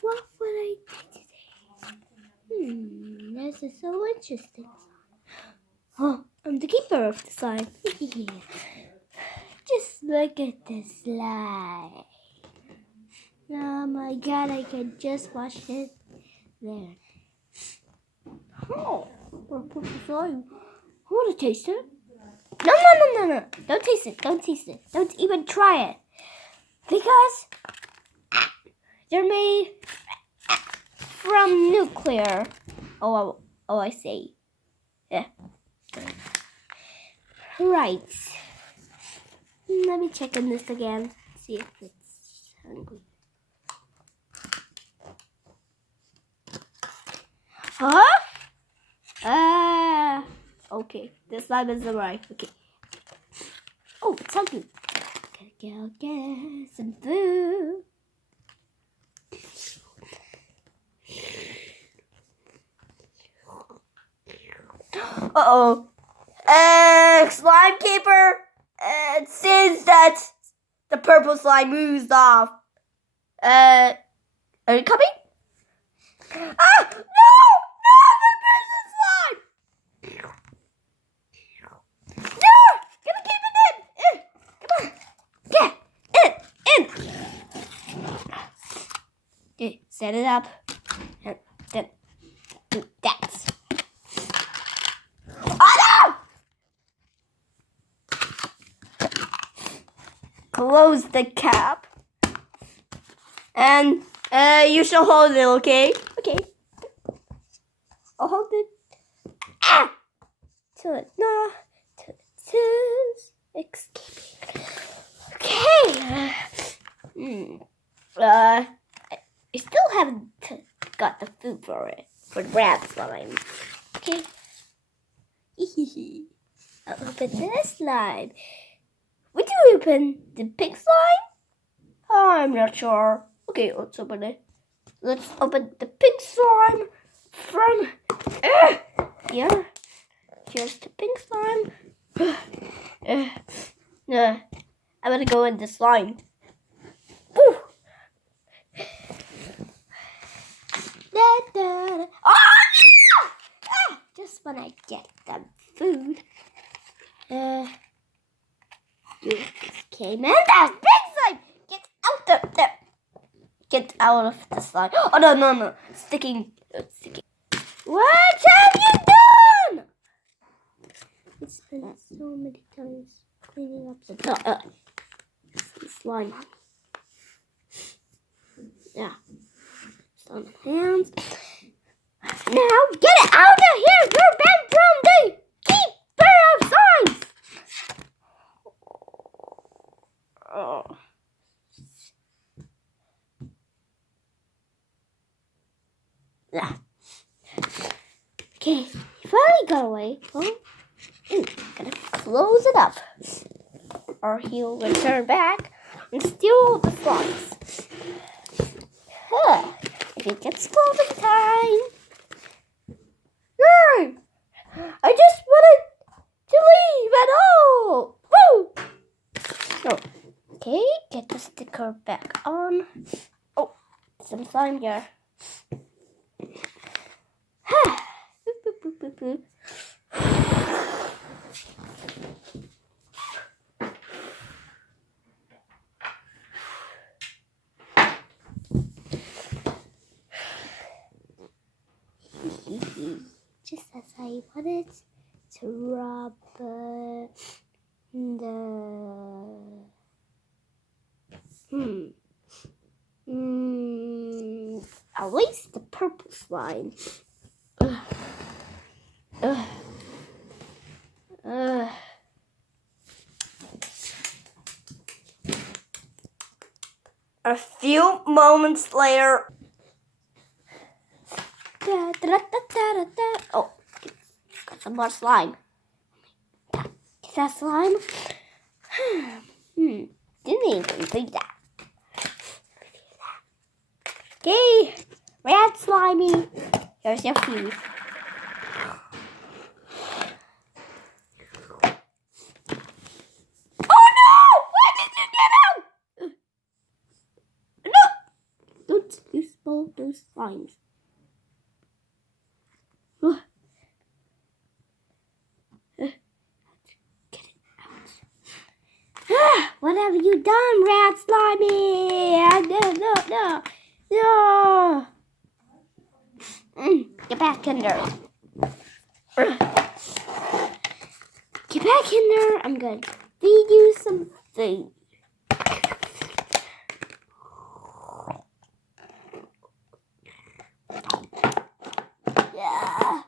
What would I do today? This is so interesting. Oh, I'm the keeper of the slime. Just look at this slime. Oh my god, I can just watch it there. Oh, purple slime. I want to taste it. No. Don't taste it. Don't taste it. Don't even try it. Because they're made from nuclear. Oh, I see. Yeah. Right. Let me check on this again. See if it's hungry. Huh? Okay. This slime is arrived. Okay. Oh, it's hungry. Gotta go get some food. Uh-oh. Slime keeper. It seems that the purple slime moves off. Are you coming? Ah! No! My precious slime! No! Come on, keep it in! Come on. Get in! Okay, set it up. And then do that. Oh no! Close the cap. And you shall hold it, okay? Okay. I'll hold it. Ah! Till it escaping. Okay. I still haven't got the food for it. For the rat slime. Okay. I'll open this slime. Would you open the pink slime? I'm not sure. Okay, let's open it. Let's open the pink slime from here. Here's the pink slime. I'm gonna go in the slime. Ooh. Oh, no! Just when I get the food. You just came in. There's pink slime! Get out of there! Get out of the slime. Oh, no. Sticking. What have you done? It's been so many times cleaning up the slime. Yeah. Some hands. Now get it out of here! You're banned from the keeper of slimes! Oh. Yeah. Okay, he finally got away. Well, gonna close it up, or he'll return back and steal the slimes. If it gets closing time. No! I just wanted to leave at all. Woo! No. Okay, get the sticker back on. Oh, some slime here. Just as I wanted to rub at least the purple slime. A few moments later. Oh, got some more slime. Is that slime? Didn't even think that. Okay, rat slimy. Here's your food. Oh no! Why did you get out? those slimes. Get it out. What have you done, Rat Slimy? No. Get back in there. Get back in there. I'm going to feed you some food. Yeah.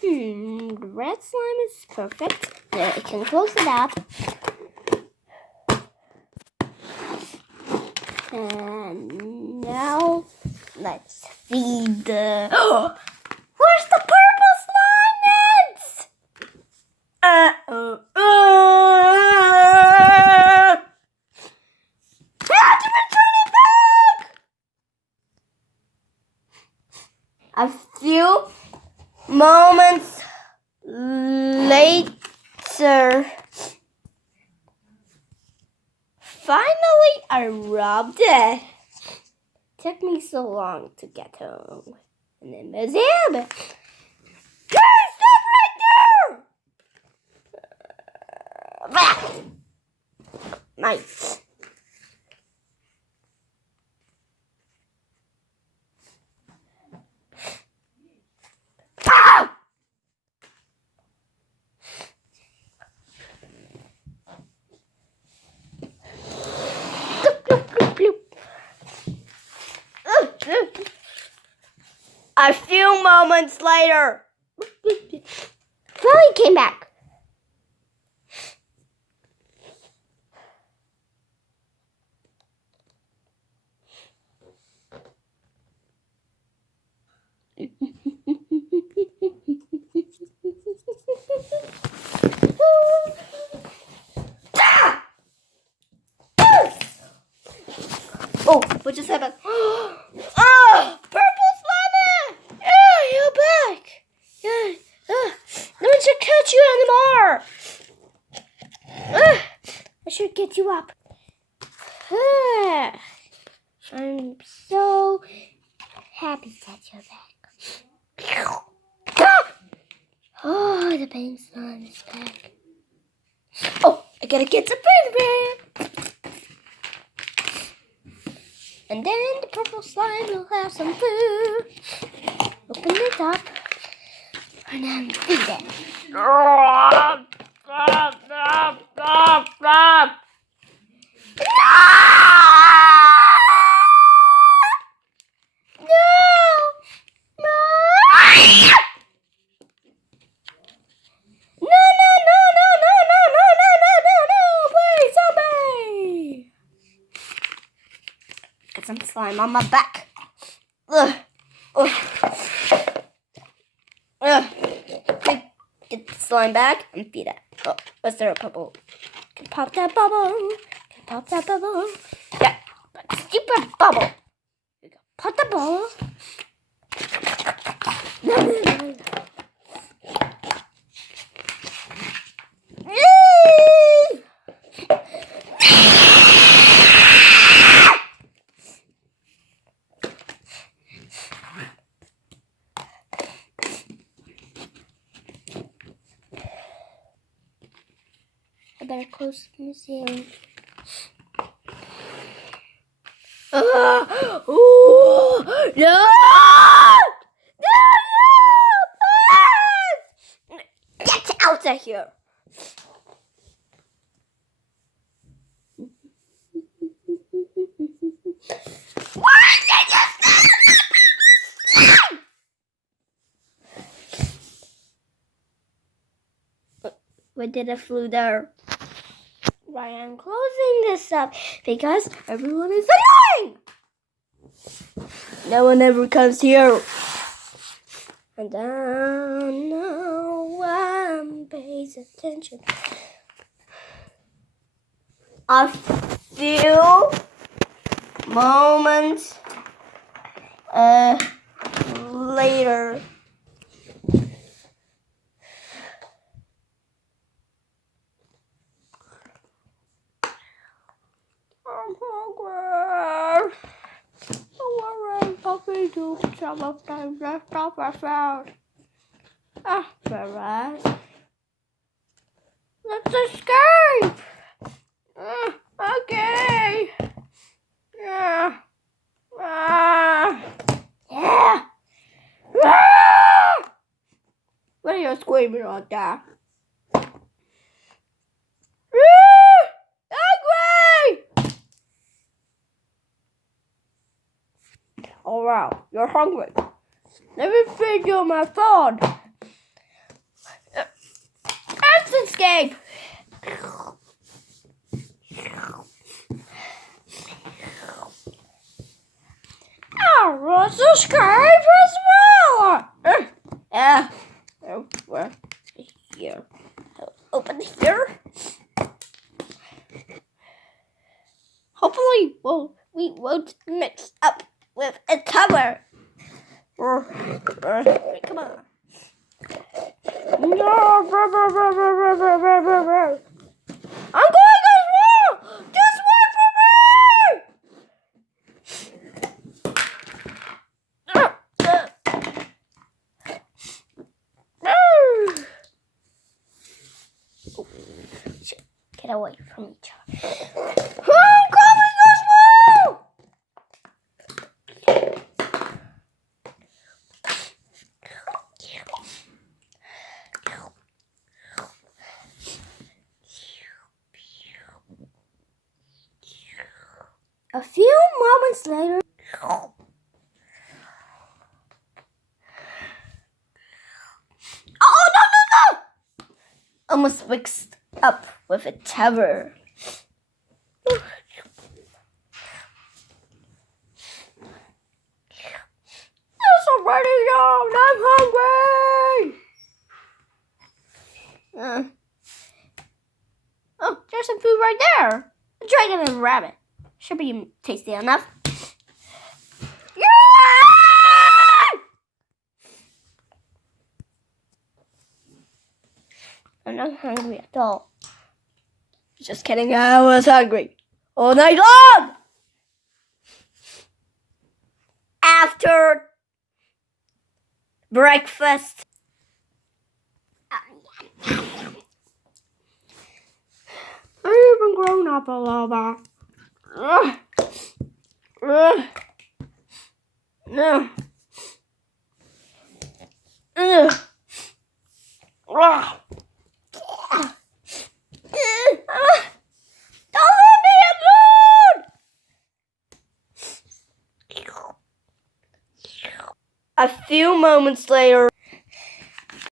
The red slime is perfect. I can close it up. And now let's feed the... Where's the purple slime heads? I have to return it back! A few moments later, finally I robbed it. Took me so long to get home. And then there's him. Hey, stop right there! Nice. Ow! A few moments later, Chloe came back. Oh, what just happened? Oh, purple slime! Yeah, you're back. Yeah. No one should catch you anymore. I should get you up. I'm so happy that you're back. Oh, the pain slime is back. Oh, I gotta get some food back. And then the purple slime will have some food. Open it up. And then feed it. No! Some slime on my back. Get the slime back and feed it. Oh, is there a bubble? Can pop that bubble. Yeah, stupid bubble. Here you go. Pop the bubble. I better close the museum. No! Get out of here! Why did you stop? Where did it flew there? Why I'm closing this up because everyone is annoying. No one ever comes here. And no one pays attention. A few moments later. you some of the rest of our found. After us. Let's escape! Okay. Yeah. Yeah. What are you screaming like that? Angry! Oh wow, you're hungry. Let me feed you my phone. Let's escape. Let's escape as well. Well, here. Open here. Hopefully, we won't mix up with a tower. Come on. No, I'm going as well. Just wait for me. Get away from each other. I'm coming as well. A few moments later. Oh no! Almost mixed up with a tower. It's already young. I'm hungry. Oh, there's some food right there. A dragon and a rabbit. Should be tasty enough. Yeah! I'm not hungry at all. Just kidding, I was hungry all night long. After breakfast. I've even grown up a little bit. Don't let me alone! A few moments later.